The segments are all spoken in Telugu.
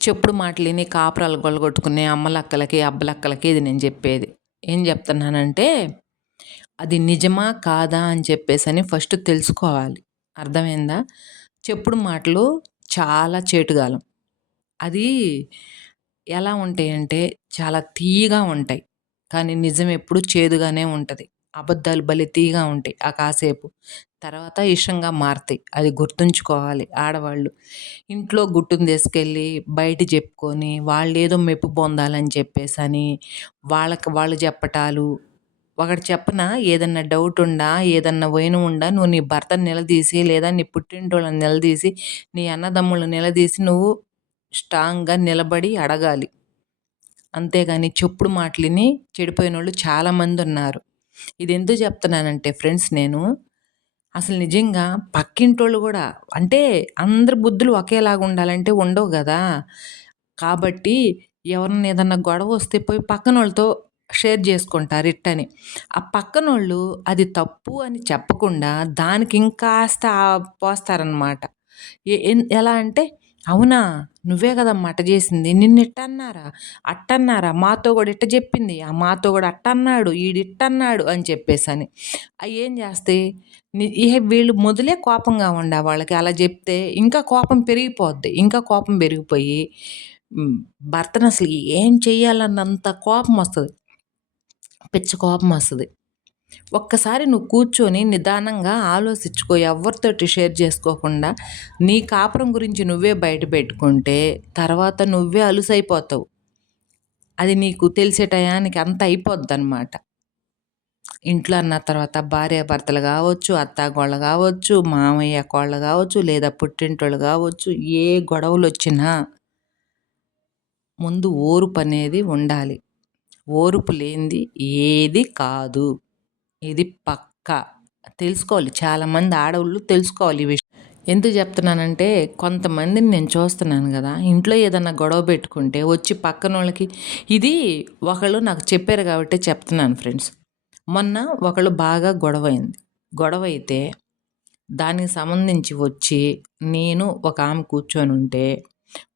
చెప్పుడు మాటలిని కాపురాలు గొల్లగొట్టుకునే అమ్మలక్కలకి, అబ్బలక్కలకి ఇది నేను జెప్పేది. ఏం జెప్తున్నానంటే, అది నిజమా? కాదా? అని చెప్పేసని ఫస్ట్ తెలుసుకోవాలి. అర్థమైందా? చెప్పుడు మాటలు చాలా చేటుగాలం. అది ఎలా ఉంటాయంటే, చాలా తియ్యగా ఉంటాయి. కానీ నిజం ఎప్పుడు చేదుగానే ఉంటది. అబద్ధాలు భలే తియ్యగా ఉంటాయి ఆ కాసేపు. తర్వాత ఇషంగా మారతాయి. అది గుర్తుంచుకోవాలి ఆడవాళ్ళు. ఇంట్లో గుట్టును తీసుకెళ్ళి బయట చెప్పుకొని, వాళ్ళేదో మెప్పు పొందాలని చెప్పేసని, వాళ్ళకి వాళ్ళు చెప్పటాలు. ఒకటి చెప్పనా? ఏదన్నా డౌటుండా, ఏదన్నా వైనం ఉండా, నువ్వు నీ భర్తని నిలదీసి, లేదా నీ పుట్టింటోళ్ళని నిలదీసి, నీ అన్నదమ్ములను నిలదీసి నువ్వు స్ట్రాంగ్‌గా నిలబడి అడగాలి. అంతేగాని చెప్పుడు మాటలిని చెడిపోయినోళ్ళు చాలామందున్నారు. ఇదెందుకు చెప్తున్నానంటే ఫ్రెండ్స్ నేను, అసలు నిజంగా పక్కింటోళ్ళు గూడా అంటే అందరి బుద్ధులు ఒకేలాగుండాలంటే ఉండవు గదా! కాబట్టి ఎవరన్నా ఏదన్నా గొడవొస్తే పోయి పక్కనోళ్ళతో షేర్ జేసుకుంటారు ఇట్టని. ఆ పక్కనోళ్ళు అది తప్పు అని చెప్పకుండా దానికి ఇంకాస్త పోస్తారనమాట. ఎలా అంటే, "అవునా! నువ్వే గదమ్మా అట్ట జేసింది. నిన్నిట్టన్నారా? అట్టన్నారా? మాతో గూడా ఇట్ట జెప్పింది. మాతో గూడా అట్టన్నాడు. ఈడిట్టన్నాడు" అని చెప్పేసని. అయ్యేం జేస్తాయి వీళ్ళు మొదలే కోపంగా వాళ్ళకి అలా జెప్తే ఇంకా కోపం పెరిగిపోద్ది. ఇంకా కోపం పెరిగిపోయి భర్తనసలు ఏం చెయ్యాలన్నంత కోపమొస్తది. పిచ్చ కోపమొస్తది. ఒక్కసారి నువ్వు కూర్చొని నిదానంగా ఆలోచించుకో. ఎవ్వరితోటి షేర్ చేసుకోకుండా నీ కాపురం గురించి నువ్వే బయట పెట్టుకుంటే తర్వాత నువ్వే అలుసైపోతావు. అది నీకు తెలిసే టయానికి అంతా అయిపోద్దనమాట. ఇంట్లో అన్న తర్వాత భార్యాభర్తలు కావచ్చు, అత్తాకోడళ్ళు కావచ్చు, మామయ్య కోడళ్ళు కావచ్చు, లేదా పుట్టింటోళ్ళు కావచ్చు, ఏ గొడవలొచ్చినా ముందు ఓర్పనేది ఉండాలి. ఓర్పు లేనిది ఏది కాదు. ఇది పక్కా. తెలుసుకోవాలి. చాలామంది ఆడోళ్ళు తెలుసుకోవాలి ఈ విషయం. ఎందుకు చెప్తున్నానంటే, కొంతమందిని నేను చూస్తున్నాను గదా! ఇంట్లో ఏదన్నా గొడవ పెట్టుకుంటే వచ్చి పక్కనోళ్ళకి ఇది ఒకళ్ళు నాకు చెప్పారు కాబట్టే చెప్తున్నాను ఫ్రెండ్స్. మొన్న ఒకళ్ళు బాగా గొడవైంది. గొడవైతే దానికి సంబంధించి వచ్చి నేను ఒక ఆమె కూర్చొనుంటే,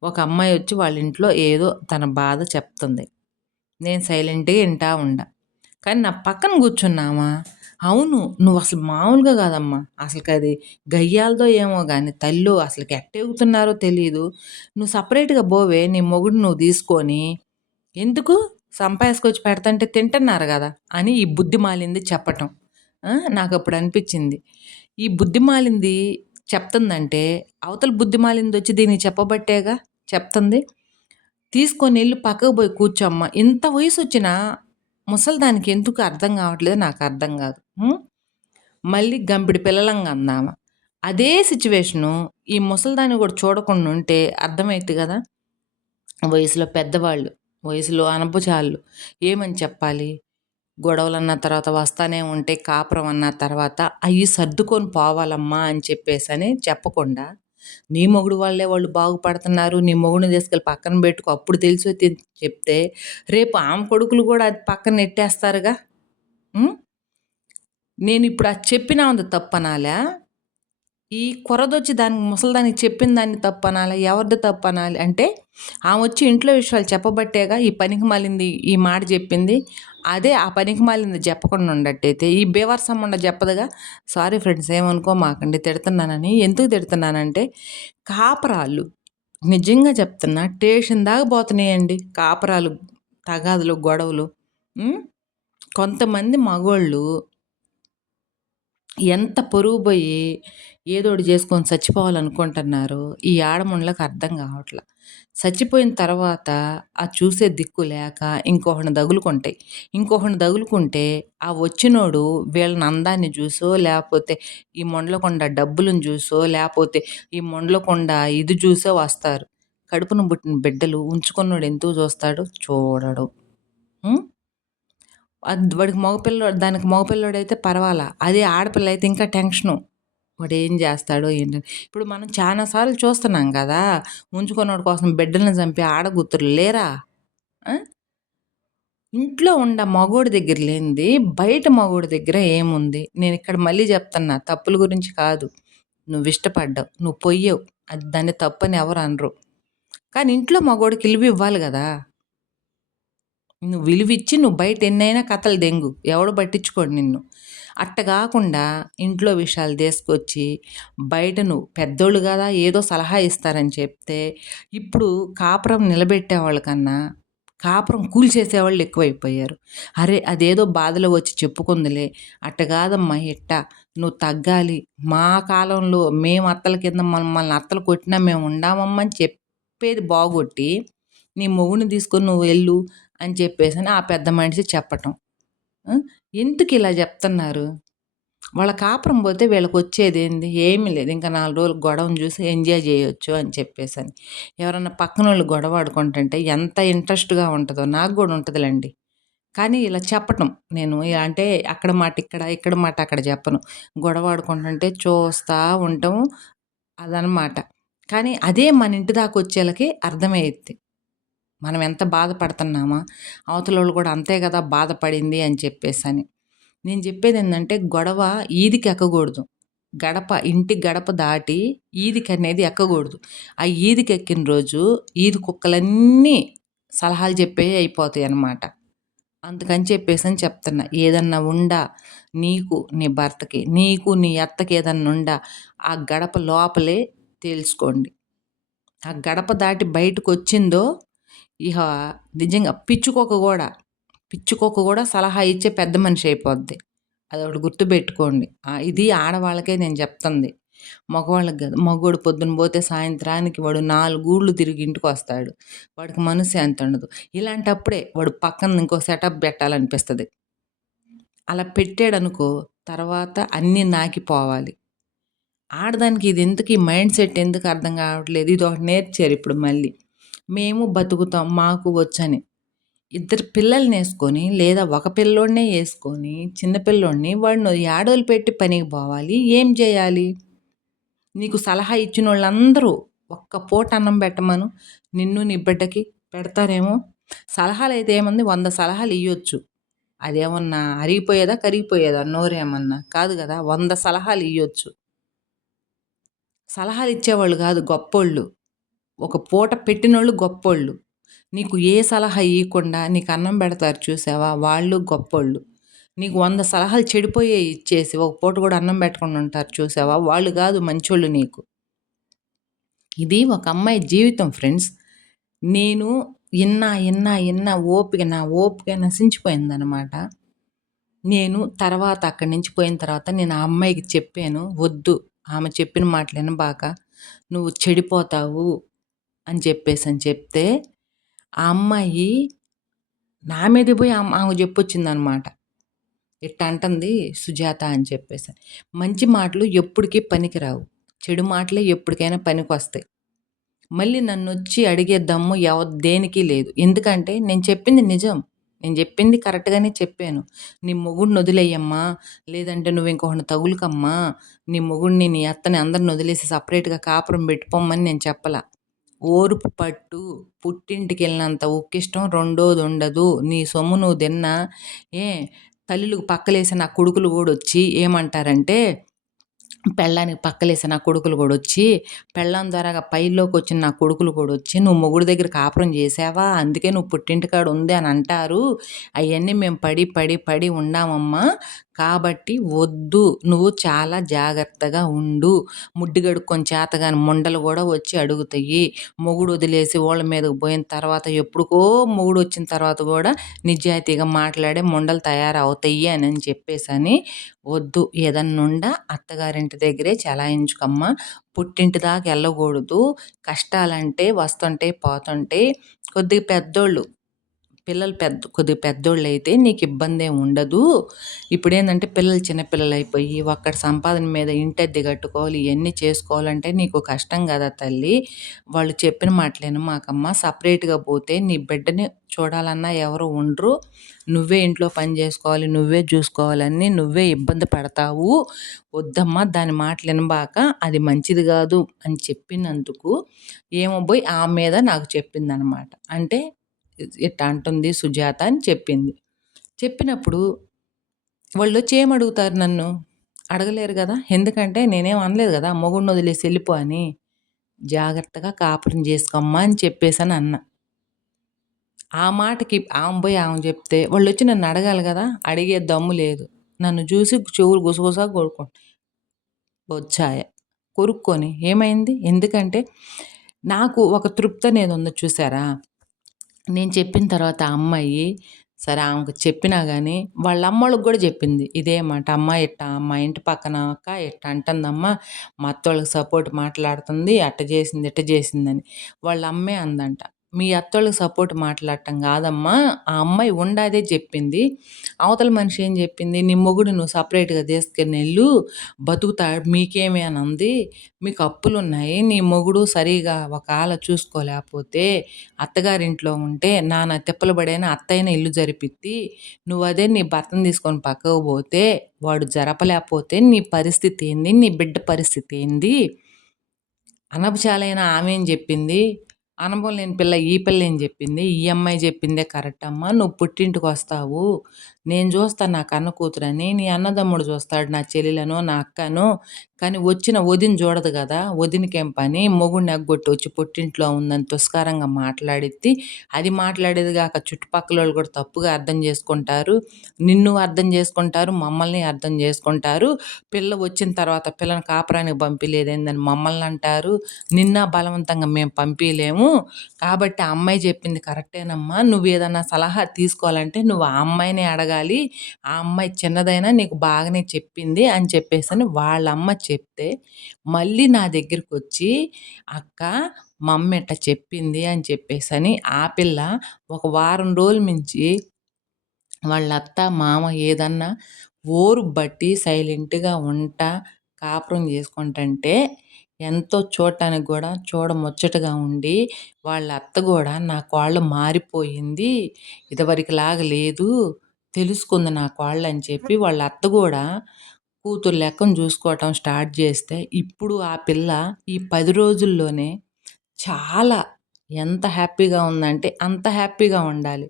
ఒక అమ్మాయి వచ్చి వాళ్ళ ఇంట్లో ఏదో తన బాధ చెప్తుంది. నేను సైలెంట్‌గా ఇంటా ఉండా. కానీ నా పక్కన కూర్చున్నామా, అవును. నువ్వసలు మామూలుగా కాదమ్మా. అసలకది గయ్యాళదో ఏమో గాని తల్లో అసలకి ఎట్టెగుతున్నారో తెలీదు. నువ్వు సెపరేట్‌గా బోవే నీ మొగుడిని నువ్వు తీసుకొని. ఎందుకు? సంపాయేసుకొచ్చి పెడతంటే తింటున్నారు గదా! అని ఈ బుద్ధి మాలింది చెప్పటం. నాకప్పుడు అనిపిచ్చింది. ఈ బుద్ధి మాలింది చెప్తుందంటే, అవతల బుద్ధి మాలిందొచ్చి దీనికి చెప్పబట్టేగా చెప్తుంది. తీసుకొనెళ్ళి పక్కకు పోయి కూర్చోమ్మా. ఇంత వయసొచ్చినా ముసలిదానికి ఎందుకు అర్థం గావట్లేదో నాకర్థం గాదు. మళ్ళీ గంపెడు పిల్లలంగా అందామ. అదే సిచ్యువేషను ఈ ముసలిదాన్ని గూడా చూడకుండుంటే అర్థమైద్ది గదా! వయసులో పెద్దవాళ్ళు, వయసులో అనపుచాళ్ళు ఏమని చెప్పాలి? గొడవలన్న తర్వాత వస్తానే ఉంటాయి. కాపురం అన్న తర్వాత అయ్యి సర్దుకొని పోవాలమ్మా అని చెప్పేసని చెప్పకుండా, నీ మొగుడు వల్లే వాళ్ళు బాగుపడుతున్నారు. నీ మొగుడిని తీసుకెళ్ళి పక్కన బెట్టుకో. అప్పుడు తెలిసో చెప్తే రేపు ఆమె కొడుకులు గూడా అది పక్కన నెట్టేస్తారుగా. హ్మ్. నేనిప్పుడు అది చెప్పిన ఆమెది తప్పనాలా? ఈ కొరదొచ్చి దానికి ముసలిదానికి చెప్పిన దాన్ని తప్పనాలా? ఎవరిది తప్పనాలి? అంటే ఆమొచ్చి ఇంట్లో విషయాలు చెప్పబట్టేగా ఈ పనికి మాలింది ఈ మాట జెప్పింది. అదే ఆ పనికి మాలింది చెప్పకుండా ఉండట్టయితే ఈ బేవర్సమ్మండ చెప్పదుగా. Sorry friends ఏమనుకోమాకండి తిడతన్నానని. ఎందుకు తిడతన్నానంటే కాపరాలు నిజంగా చెప్తున్నా స్టేషన్ దాకా పోతున్నాయండి కాపరాలు, తగాదులు, గొడవలు. హ్మ్. కొంతమంది మగోళ్ళు ఎంత పొరుగు బోయి ఏదోకటి జేసుకొని చచ్చిపోవాలనుకుంటున్నారో ఈ ఆడమొండ్లకు అర్థం గావట్ల. చచ్చిపోయిన తర్వాత ఆ చూసే దిక్కు లేక ఇంకొకడిని తగులుకుంటాయి. ఇంకొకడిని తగులుకుంటే ఆ వచ్చినోడు వీళ్ళని అందాన్ని జూసో, లేపోతే ఈ మొండ్లకొండ డబ్బులను జూసో, లేపోతే ఈ మొండ్లకొండ ఇది జూసో వస్తారు. కడుపున పుట్టిన బిడ్డలు ఉంచుకున్నోడు ఎందుకు జూస్తాడు? చూడడు. హ్మ్. వాడికి దానికి మగపిల్లోడైతే పర్వాలా. అదే ఆడపిల్లయితే ఇంకా టెన్షను. వాడేం జేస్తాడో ఏంటని. ఇప్పుడు మనం చానా సార్లు చూస్తున్నాం గదా! ఉంచుకున్నోడి కోసం బిడ్డల్ని చంపే ఆడగుతుర్లు లేరా? ఆ! ఇంట్లో మగోడి దగ్గర లేనిది బయట మగోడి దగ్గర ఏముంది? నేనిక్కడ మళ్ళీ జెప్తున్నా తప్పుల గురించి కాదు. నువ్విష్టపడ్డావు. నువ్వు పొయ్యావు. అది దాన్ని తప్పని ఎవరు అనరు. కానీ ఇంట్లో మగోడికి విలువ ఇవ్వాలి గదా! నువ్వు విలువిచ్చి నువ్వు బయట ఎన్నైనా కథలు దెంగు. ఎవడు పట్టించుకోడు నిన్ను. అట్ట గాకుండా ఇంట్లో విషయాలు తీసుకొచ్చి బయట నువ్వు పెద్దోళ్ళు గదా! ఏదో సలహా ఇస్తారని చెప్తే, ఇప్పుడు కాపురం నిలబెట్టేవాళ్ళ కన్నా కాపురం కూల్చేసేవాళ్ళు ఎక్కువైపోయారు. అరే! అదేదో బాధలో వచ్చి చెప్పుకుందిలే. అట్ట గాదమ్మా ఇట్ట. నువ్వు తగ్గాలి. మా కాలంలో మేము అత్తల కింద మమ్మల్ని అత్తలు కొట్టినా మేము ఉండామమ్మా అని చెప్పేది బాగొట్టి, నీ మొగుడిని తీసుకొని నువ్వు ఎళ్ళు అని చెప్పేసని ఆ పెద్ద మనిషి చెప్పటం. ఎందుకిలా జెప్తన్నారు? వాళ్ళ కాపురం పోతే వీళ్ళకొచ్చేదేంది? ఏమీ లేదు. ఇంక 4 రోజులు గొడవను చూసి ఎంజాయ్ జేయొచ్చు అని చెప్పేసని. ఎవరన్నా పక్కనోళ్ళు గొడవాడుకుంటుంటే ఎంత ఇంట్రెస్ట్‌గా ఉంటదో నాకు గూడా ఉంటదిలెండి. కానీ ఇలా చెప్పటం. నేను అంటే అక్కడ మాట ఇక్కడ, ఇక్కడ మాట అక్కడ జెప్పను. గొడవాడుకుంటుంటే చూస్తా ఉంటాం. అదనమాట. కానీ అదే మన ఇంటి దాకొచ్చేళ్ళకి అర్థమయ్యిద్ది. మనం ఎంత బాధపడుతున్నామా, అవతలోళ్ళు కూడా అంతే గదా బాధపడింది అని చెప్పేసని. నేను చెప్పేదేందంటే గొడవ ఈదికెక్కకూడదు. ఇంటి గడప దాటి ఈదికనేది ఎక్కకూడదు. ఆ ఈదికెక్కిన రోజు ఈది కుక్కలన్నీ సలహాలు చెప్పేయి అయిపోతాయనమాట. అందుకని చెప్పేసని చెప్తున్నా. ఏదన్నా ఉండా నీకు, నీ భర్తకి, నీకు నీ అత్తకి ఏదన్నా ఉండా ఆ గడప లోపలే తేల్చుకోండి. ఆ గడప దాటి బయటకొచ్చిందో ఇహ నిజంగా పిచ్చుకోక గూడా సలహా ఇచ్చే పెద్ద మనిషి అయిపోద్ది. అదొకటి గుర్తుపెట్టుకోండి. ఇది ఆడవాళ్ళకే నేను చెప్తుంది. మగవాళ్ళకి గాదు. మగోడు పొద్దున పోతే సాయంత్రానికి వాడు 4 ఊర్లు తిరిగి ఇంటికొస్తాడు. వాడికి మనశ్శాంతి ఉండదు. ఇలాంటప్పుడే వాడు పక్కన ఇంకో సెటప్ పెట్టాలనిపిస్తది. అలా పెట్టాడనుకో తర్వాత అన్నీ నాకిపోవాలి. ఆడదానికి ఇదెందుకు ఈ మైండ్ సెట్ ఎందుకు అర్థం కావట్లేదు. ఇదొకటి నేర్చారు ఇప్పుడు మళ్ళీ. మేము బతుకుతాం మాకు వచ్చని. ఇద్దరు పిల్లలనేసుకొని లేదా ఒక పిల్లోడినే యేసుకొని చిన్న పిల్లోడిని వాడిని యాడోలు పెట్టి పనికి పోవాలి. ఏం చేయాలి? నీకు సలహా ఇచ్చినోళ్ళందరూ ఒక్క పూట అన్నం పెట్టమను. నిన్ను నీ బిడ్డకి పెడతారేమో. సలహాలైతే ఏముంది 100 సలహాలు ఇయ్యొచ్చు. అదేమన్నా అరిగిపోయేదా? కరిగిపోయేదా? నోరేమన్నా? కాదు గదా! 100 సలహాలు ఇయ్యొచ్చు. సలహాలిచ్చేవాళ్ళు గాదు గొప్పోళ్ళు. ఒక పూట పెట్టినోళ్ళు గొప్పోళ్ళు. నీకు ఏ సలహా ఇయ్యకుండా నీకు అన్నం పెడతారు చూసావా? వాళ్ళు గొప్పోళ్ళు. నీకు 100 సలహాలు చెడిపోయేయి ఇచ్చేసి ఒక పూట గూడా అన్నం పెట్టకుండా ఉంటారు చూసావా? వాళ్ళు గాదు మంచోళ్ళు నీకు. ఇది ఒక అమ్మాయి జీవితం ఫ్రెండ్స్. నేను ఇన్నా నా ఓపిక నశించిపోయిందనమాట. నేను తర్వాత అక్కడి నుంచి పోయిన తర్వాత నేను ఆ అమ్మాయికి చెప్పాను. "వద్దు. ఆమె చెప్పిన మాటలు ఇనబాక. నువ్వు చెడిపోతావు" అని చెప్పేసని చెప్తే, ఆ అమ్మాయి నా మీదకి పోయి ఆమెకు జెప్పొచ్చిందనమాట. ఇట్ట అంటంది సుజాత అని చెప్పేసని. మంచి మాటలు ఎప్పటికి పనికిరావు. చెడు మాటలే ఎప్పటికైనా పనికొస్తాయి. మళ్ళీ నన్నొచ్చి అడిగే దమ్ము దేనికి లేదు. ఎందుకంటే నేను చెప్పింది నిజం. నేను చెప్పింది కరెక్ట్‌గానే చెప్పాను. నీ మొగుడిని వదిలేయమ్మా! లేదంటే నువ్వు ఇంకొకడిని తగులుకమ్మా! నీ మొగుడిని, నీ అత్తని అందరిని వదిలేసి సెపరేట్‌గా కాపురం పెట్టుపోమ్మని నేను చెప్పలా. ఓర్పు పట్టు. పుట్టింటికెళ్ళినంత ఉక్కిష్టం రెండోదుండదు. నీ సొమ్ము నువ్వు తిన్నా ఏ తల్లులకు పక్కలేసి నా కొడుకులు గూడొచ్చి ఏమంటారంటే పెళ్ళానికి పక్కలేసి నా కొడుకులు గూడొచ్చి, పెళ్ళాం ద్వారాగా పైల్లోకొచ్చిన నా కొడుకులు గూడొచ్చి, "నువ్వు మొగుడు దగ్గర కాపురం జేశావా? అందుకే నువ్వు పుట్టింటికాడ ఉంది" అని అంటారు. అయన్నీ మేము పడి ఉండామమ్మా. కాబట్టి వద్దు. నువ్వు చాలా జాగ్రత్తగా ఉండు. ముడ్డి గడుక్కొని చేతగాని ముండలు గూడా వచ్చి అడుగుతయి. మొగుడు వదిలేసి ఓళ్ళ మీదకి పోయిన తర్వాత ఎప్పుడుకో మొగుడొచ్చిన తర్వాత గూడా నిజాయితీగా మాట్లాడే ముండలు తయారవుతయి అనని చెప్పేసని వద్దు. ఏదన్నుండా అత్తగారింటి దగ్గరే చెలాయించుకమ్మా. పుట్టింటి దాకా ఎళ్ళగూడదు. కష్టాలంటే వస్తుంటాయి, పోతుంటాయి. కొద్దిగా పెద్దోళ్ళు పిల్లలు కొద్దిగా పెద్దోళ్ళైతే నీకిబ్బందేం ఉండదు. ఇప్పుడేందంటే పిల్లలు చిన్న పిల్లలైపోయి, ఒక్కడి సంపాదన మీద ఇంటద్దె కట్టుకోవాలి, ఇయన్నీ చేసుకోవాలంటే నీకు కష్టం గదా తల్లి! వాళ్ళు చెప్పిన మాటలు ఇనమాకమ్మా. సెపరేట్‌గా పోతే నీ బిడ్డని చూడాలన్నా ఎవరు ఉండరు. నువ్వే ఇంట్లో పని జేసుకోవాలి, నువ్వే జూసుకోవాలన్నీ నువ్వే ఇబ్బంది పడతావు. వద్దమ్మా దాని మాటలు ఇనబాక. అది మంచిది గాదు అని చెప్పినందుకు ఏమో బోయి ఆమె మీద నాకు చెప్పిందనమాట. అంటే ఇట్ట అంటుంది సుజాత అని చెప్పింది. చెప్పినప్పుడు వాళ్ళొచ్చి ఏమడుగుతారు నన్ను? అడగలేరు గదా! ఎందుకంటే నేనేం అనలేదు గదా! మొగుడిని వదిలేసి ఎళ్ళిపో అని. జాగ్రత్తగా కాపురం చేసుకోమ్మా అని చెప్పేసని అన్న. ఆ మాటకి ఆమె పోయి ఆమె చెప్తే వాళ్ళొచ్చి నన్ను అడగాలి కదా! అడిగే దమ్ము లేదు. నన్ను చూసి చెవులు గుసగుస వచ్చాయ. కొరుక్కొని ఏమైంది? ఎందుకంటే నాకు ఒక తృప్తి అనేది ఉంది చూసారా? నేను చెప్పిన తర్వాత ఆ అమ్మాయి సరే ఆమెకు చెప్పినా గానీ వాళ్ళ అమ్మోళ్ళకి గూడా చెప్పింది. ఇదే మాట. "అమ్మ ఇట్టా మా ఇంటి పక్కన అక్క ఇట్ట అంటందమ్మ. మా అత్తోళ్ళకి సపోర్ట్ మాట్లాడుతుంది. అట్ట చేసింది, ఇట్ట చేసిందని." వాళ్ళ అమ్మే అందంట. "మీ అత్తోళ్ళకి సపోర్ట్ మాట్లాడటం గాదమ్మా. ఆ అమ్మాయి ఉండాదే చెప్పింది. అవతల మనిషి ఏం చెప్పింది? నీ మొగుడు నువ్వు సెపరేట్‌గా తీసుకొనెళ్ళు. బతుకుతాడు మీకేమి" అని అంది. "మీకు అప్పులున్నాయి. నీ మొగుడు సరిగా ఒకాళ చూసుకోలేకపోతే అత్తగారింట్లో ఉంటే నానా తిప్పలు పడైనా అత్తయినా ఇల్లు జరిపిద్ది. నువ్వదే నీ భర్తను తీసుకొని పక్కకు పోతే వాడు జరపలేకపోతే నీ పరిస్థితి ఏంది? నీ బిడ్డ పరిస్థితి ఏంది? అనపచాలైన ఆమేం జెప్పింది? అనుభవం లేని పిల్ల ఈ పిల్లేం జెప్పింది? ఈ అమ్మాయి జెప్పిందే కరెక్ట్ అమ్మా. నువ్వు పుట్టింటికొస్తావు. నేను జూస్తా నా కన్న కూతురని. నీ అన్నదమ్ముడు జూస్తాడు నా చెల్లెలనో, నా అక్కనో. కానీ వచ్చిన వదిన జూడదు గదా! వదినకేం పని? మొగుడిని ఎగ్గొట్టి వచ్చి పుట్టింట్లో ఉందని తుస్కారంగా మాట్లాడిద్ది. అది మాట్లాడేది గాక చుట్టుపక్కలోళ్ళు గూడా తప్పుగా అర్థం జేసుకుంటారు. నిన్ను అర్థం జేసుకుంటారు. మమ్మల్ని అర్థం జేసుకుంటారు. పిల్ల వచ్చిన తర్వాత పిల్లని కాపురానికి పంపియలేదేందని మమ్మల్ని అంటారు. నిన్న బలవంతంగా మేము పంపియలేము. కాబట్టి ఆ అమ్మాయి చెప్పింది కరెక్టేనమ్మా. నువ్వేదన్నా సలహా తీసుకోవాలంటే నువ్వు ఆ అమ్మాయినే అడగాలి. ఆ అమ్మాయి చిన్నదైనా నీకు బాగానే చెప్పింది అని చెప్పేసని వాళ్ళమ్మ చెప్తే, మళ్ళీ నా దగ్గరకొచ్చి అక్క మా అమ్మ ఇట్ట చెప్పింది అని చెప్పేసని ఆ పిల్ల ఒక వారం రోజుల నుంచి వాళ్ళ అత్త, మామ ఏదన్నా ఓర్పు బట్టి సైలెంట్‌గా ఉంటా, కాపురం చేసుకుంటంటే ఎంతో చూడటానికి గూడా చూడముచ్చటగా ఉండి, వాళ్ళ అత్త గూడా నా కోడలు మారిపోయింది. ఇదివరకులాగా లేదు. తెలుసుకుంది నా కోడలని చెప్పి వాళ్ళ అత్త గూడా కూతురు లెక్కన చూసుకోవటం స్టార్ట్ చేస్తే, ఇప్పుడు ఆ పిల్ల ఈ 10 రోజుల్లోనే చాలా ఎంత హ్యాపీగా ఉందంటే అంత హ్యాపీగా ఉండాలి.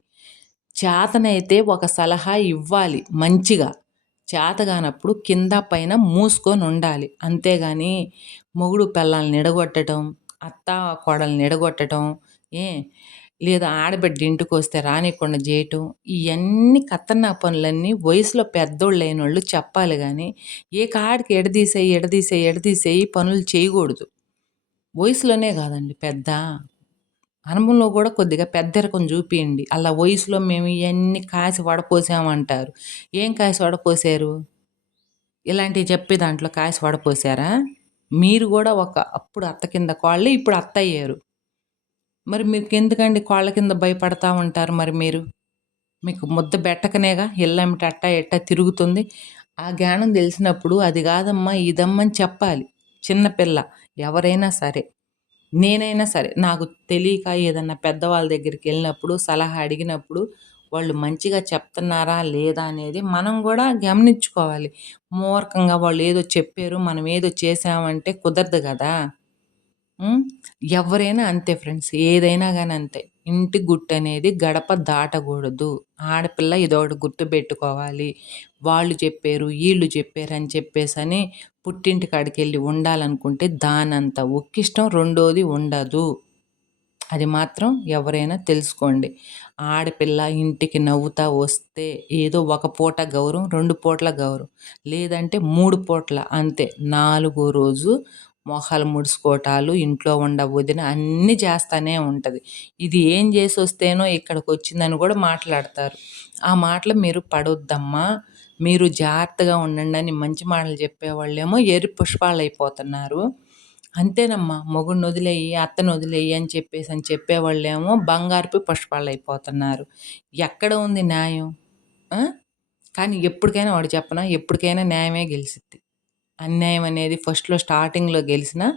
చేతనైతే ఒక సలహా ఇవ్వాలి మంచిగా. చేతగానప్పుడు కింద పైన మూసుకొనుండాలి. అంతేగాని మొగుడు పెళ్ళాలను ఎడగొట్టటం, అత్త కోడల్ని ఎడగొట్టటం, ఏ లేదా ఆడబిడ్డ ఇంటికొస్తే రానీకుండా జేయటం, ఇయన్నీ కత్తన్నా పనులన్నీ వయసులో పెద్దోళ్ళైనోళ్ళు చెప్పాలి గానీ, ఏ కాడికి ఎడదీసేయి, ఎడదీసేయి, ఎడదీసేయి పనులు చేయగూడదు. వయసులోనే గాదండి పెద్ద. అనుభవంలో గూడా కొద్దిగా పెద్దరికం జూపియండి. అలా వయసులో మేము ఇయన్నీ కాసి వడపోసామంటారు. ఏం కాసి వడపోసారు? ఇలాంటివి చెప్పి దాంట్లో కాసి వడపోసారా? మీరు గూడా అప్పుడు అత్త కింద కోడలు, ఇప్పుడు అత్తయ్యారు. మరి మీకెందుకండి కోళ్ళ కింద భయపడతా ఉంటారు మరి మీరు? మీకు ముద్ద బెట్టకనేగా ఇల్లెమ్మట అట్టా ఇట్టా తిరుగుతుంది. ఆ జ్ఞానం దెలిసినప్పుడు అది గాదమ్మా, ఇదమ్మని చెప్పాలి. చిన్న పిల్ల ఎవరైనా సరే. నేనైనా సరే నాకు తెలియక ఏదన్నా పెద్దవాళ్ళ దగ్గరికెళ్ళినప్పుడు, సలహా అడిగినప్పుడు వాళ్ళు మంచిగా చెప్తున్నారా? లేదా? అనేది మనం గూడా గమనించుకోవాలి. మూర్ఖంగా వాళ్ళేదో చెప్పారు, మనం ఏదో చేశామంటే కుదరదు గదా! హ్మ్. ఎవ్వరైనా అంతే ఫ్రెండ్స్. ఏదైనా గాని అంతే. ఇంటి గుట్టనేది గడప దాటగూడదు. ఆడపిల్ల ఇదొకటి గుర్తుబెట్టుకోవాలి. వాళ్ళు చెప్పారు, ఈళ్ళు చెప్పారని చెప్పేసని పుట్టింటి కాడికెళ్ళి ఉండాలనుకుంటే దానంత ఉక్కిష్టం రెండోది ఉండదు. అది మాత్రం ఎవరైనా తెలుసుకోండి. ఆడపిల్ల ఇంటికి నవ్వుతా వస్తే ఏదో ఒక పూట గౌరవం, 2 పూటల గౌరవం. లేదంటే 3 పూటల అంతే. నాలుగో రోజు మొహాలు ముడుసుకోవటాలు, ఇంట్లో ఉండ వదిన అన్నీ చేస్తానే ఉంటది. ఇది ఏం జేసొస్తేనో ఇక్కడికొచ్చిందని గూడా మాట్లాడతారు. ఆ మాటలు మీరు పడొద్దమ్మా. మీరు జాగ్రత్తగా ఉండండని మంచి మాటలు చెప్పేవాళ్ళేమో ఎర్రి పుష్పాలయిపోతున్నారు. అంతేనమ్మా. మొగుడినొదిలేయి, అత్తనొదిలేయి అని చెప్పేసని చెప్పేవాళ్ళేమో బంగారపు పుష్పాలయిపోతున్నారు. ఎక్కడ ఉంది న్యాయం? ఆ! కానీ ఎప్పటికైనా ఒకటి చెప్పనా? ఎప్పటికైనా న్యాయమే గెలిసిద్ది. అన్యాయం అనేది ఫస్ట్‌లో స్టార్టింగ్‌లో గెలిసినా,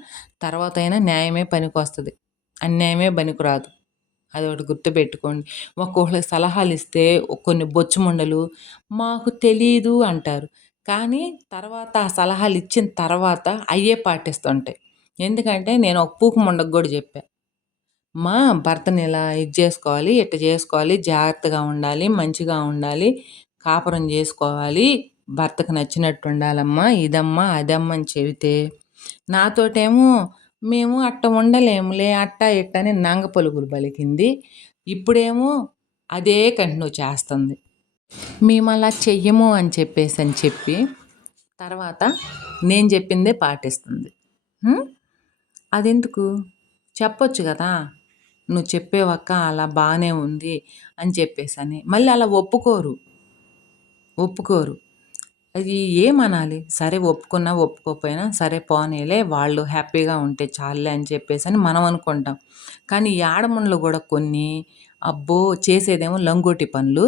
తర్వాతైనా న్యాయమే పనికొస్తది. అన్యాయమే పనికిరాదు. అదొకటి గుర్తుపెట్టుకోండి. ఒక్కొక్కళ్ళకి సలహాలిస్తే కొన్ని బొచ్చుముండలు మాకు తెలీదు అంటారు. కానీ తర్వాత ఆ సలహాలిచ్చిన తర్వాత అయ్యే పాటిస్తుంటాయి. ఎందుకంటే నేను ఒక పూకు ముండకు గూడా జెప్పా. మా భర్తని ఇలా ఇది జేసుకోవాలి, ఇట్ట జేసుకోవాలి, జాగ్రత్తగా ఉండాలి, మంచిగా ఉండాలి, కాపురం జేసుకోవాలి, భర్తకు నచ్చినట్టు ఉండాలమ్మా, ఇదమ్మా, అదమ్మా అని చెబితే నాతోటేమో మేము అట్ట ఉండలేములే అట్టా ఇట్ట అని నంగ పలుకులు పలికింది. ఇప్పుడేమో అదే కంటిన్యూ చేస్తుంది. మేము అలా చెయ్యము అని చెప్పి తర్వాత నేను చెప్పిందే పాటిస్తుంది. అదెందుకు? చెప్పొచ్చు కదా! నువ్వు చెప్పేవక్క అలా బానే ఉంది అని చెప్పేసని. మళ్ళీ అలా ఒప్పుకోరు. అది ఏమనాలి? సరే ఒప్పుకున్నా, ఒప్పుకోకపోయినా సరే పోనీలే వాళ్ళు హ్యాపీగా ఉంటే చాలులే అని చెప్పేసని మనం అనుకుంటాం. కానీ ఈ ఆడముండలు గూడా కొన్ని అబ్బో! చేసేదేమో లంగోటి పనులు.